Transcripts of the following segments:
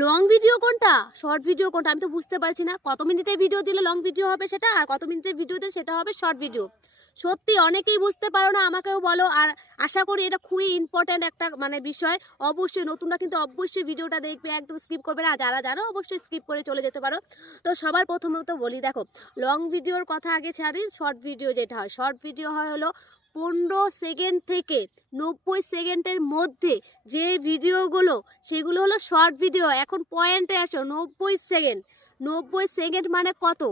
Long video কোনটা short video কোনটা আমি তো বুঝতে পারছি না। কত মিনিটের ভিডিও দিলে লং ভিডিও হবে সেটা, আর কত মিনিটের ভিডিও দিলে সেটা হবে শর্ট ভিডিও। সত্যি অনেকেই বুঝতে পারো না, আমাকেও বলো। আর আশা করি এটা খুবই ইম্পর্ট্যান্ট একটা বিষয়। অবশ্যই নতুনরা কিন্তু অবশ্যই ভিডিওটা দেখবে, একদম স্কিপ করবে না। যারা জানো অবশ্যই স্কিপ করে চলে যেতে পারো। তো সবার প্রথমত বলি, দেখো লং ভিডিওর কথা আগে ছাড়ি। শর্ট ভিডিও যেটা হয়, শর্ট ভিডিও হয় হলো 15 সেকেন্ড থেকে 90 সেকেন্ডের মধ্যে যে ভিডিওগুলো, সেগুলো হলো শর্ট ভিডিও। এখন পয়েন্টে আসো। 90 সেকেন্ড, 90 সেকেন্ড মানে কত?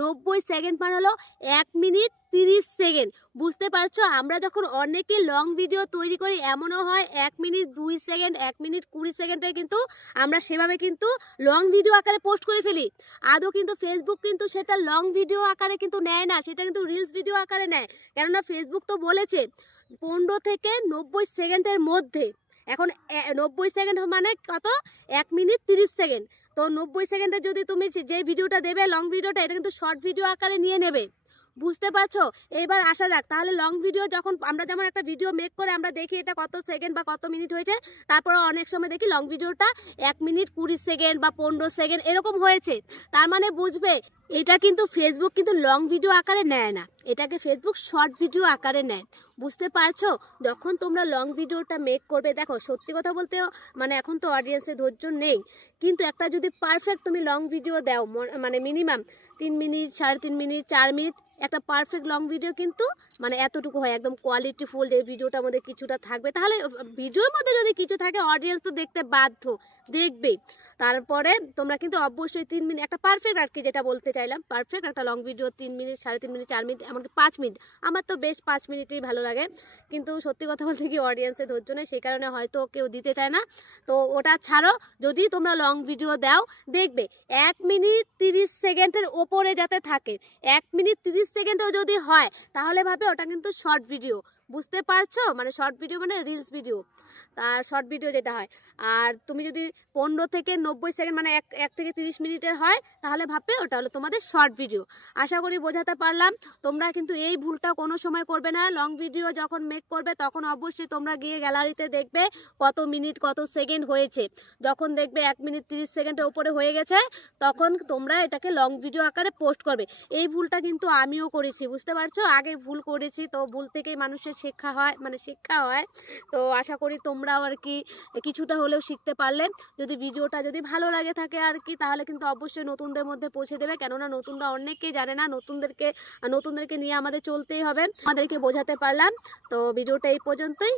90 সেকেন্ড মানে হলো 1 মিনিট 30 সেকেন্ড। বুঝতে পারছো? আমরা যখন অনেকে লং ভিডিও তৈরি করি, এমনও হয় 1 মিনিট 2 সেকেন্ড, 1 মিনিট 20 সেকেন্ডে কিন্তু আমরা সেভাবে কিন্তু লং ভিডিও আকারে পোস্ট করে ফেলি। আদৌ কিন্তু ফেসবুক কিন্তু সেটা লং ভিডিও আকারে কিন্তু নেয় না, সেটা কিন্তু রিলস ভিডিও আকারে নেয়। কেননা ফেসবুক তো বলেছে 15 থেকে 90 সেকেন্ডের মধ্যে। এখন 90 সেকেন্ড মানে কত? 1 মিনিট 30 সেকেন্ড। তো 90 সেকেন্ডে যদি তুমি যে ভিডিওটা দেবে লং ভিডিওটা, এটা কিন্তু শর্ট ভিডিও আকারে নিয়ে নেবে। বুঝতে পারছো? এবার আসা যাক তাহলে লং ভিডিও। যখন আমরা যেমন একটা ভিডিও মেক করে আমরা দেখি এটা কত সেকেন্ড বা কত মিনিট হয়েছে, তারপরে অনেক সময় দেখি লং ভিডিওটা 1 মিনিট 20 সেকেন্ড বা 15 সেকেন্ড এরকম হয়েছে। তার মানে বুঝবে এটা কিন্তু ফেসবুক কিন্তু লং ভিডিও আকারে নেয় না, এটাকে ফেসবুক শর্ট ভিডিও আকারে নেয়। বুঝতে পারছো? যখন তোমরা লং ভিডিওটা মেক করবে, দেখো সত্যি কথা বলতে এখন তো অডিয়েন্সের ধৈর্য নেই, কিন্তু একটা যদি পারফেক্ট তুমি লং ভিডিও দাও, মিনিমাম 3 মিনিট, 3.5 মিনিট, 4 মিনিট, একটা পারফেক্ট লং ভিডিও কিন্তু এতটুকু হয়, একদম কোয়ালিটিফুল। যে ভিডিওটার মধ্যে কিছুটা থাকবে, তাহলে ভিডিওর মধ্যে যদি কিছু থাকে অডিয়েন্স তো দেখতে বাধ্য, দেখবে। তারপরে তোমরা কিন্তু অবশ্যই 3 মিনিট একটা পারফেক্ট, আর কি যেটা বলতে চাইলাম, পারফেক্ট একটা long video 3 minute, 3.5 minute, 4 minute, এমনকি 5 মিনিট। আমার তো বেশ 5 মিনিটেই ভালো লাগে, কিন্তু সত্যি কথা বলতে কি অডিয়েন্সের ধৈর্য নেই, সেই কারণে হয়তো কেউ দিতে চায় না। তো ওটা ছাড়ো, যদি তোমরা লং ভিডিও দাও দেখবে 1 মিনিট 30 সেকেন্ডের ওপরে যাতে থাকে। 1 মিনিট 30 সেকেন্ডও যদি হয় তাহলে ভাবে ওটা কিন্তু শর্ট ভিডিও। বুঝতে পারছো? শর্ট ভিডিও মানে রিলস ভিডিও, তার শর্ট ভিডিও যেটা হয়। আর তুমি যদি 15 থেকে 90 সেকেন্ড এক থেকে 30 মিনিটের হয়, তাহলে ভাববে ওটা হলো তোমাদের শর্ট ভিডিও। আশা করি বোঝাতে পারলাম। তোমরা কিন্তু এই ভুলটা কোনো সময় করবে না। লং ভিডিও যখন মেক করবে তখন অবশ্যই তোমরা গিয়ে গ্যালারিতে দেখবে কত মিনিট কত সেকেন্ড হয়েছে। যখন দেখবে 1 মিনিট 30 সেকেন্ডের উপরে হয়ে গেছে, তখন তোমরা এটাকে লং ভিডিও আকারে পোস্ট করবে। এই ভুলটা কিন্তু আমিও করেছি, বুঝতে পারছো? আগে ভুল করেছি, তো ভুল থেকেই মানুষের শিক্ষা হয়, শিক্ষা হয়। তো আশা করি তোমরাও আর কি কিছুটা হলেও শিখতে পারলে। যদি ভিডিওটা যদি ভালো লাগে থাকে আর কি, তাহলে কিন্তু অবশ্যই নতুনদের মধ্যে পৌঁছে দেবে। কেননা নতুনরা অনেকেই জানে না, নতুনদেরকে নিয়ে আমাদের চলতেই হবে। আমাদেরকে বোঝাতে পারলাম। তো ভিডিওটা এই পর্যন্তই।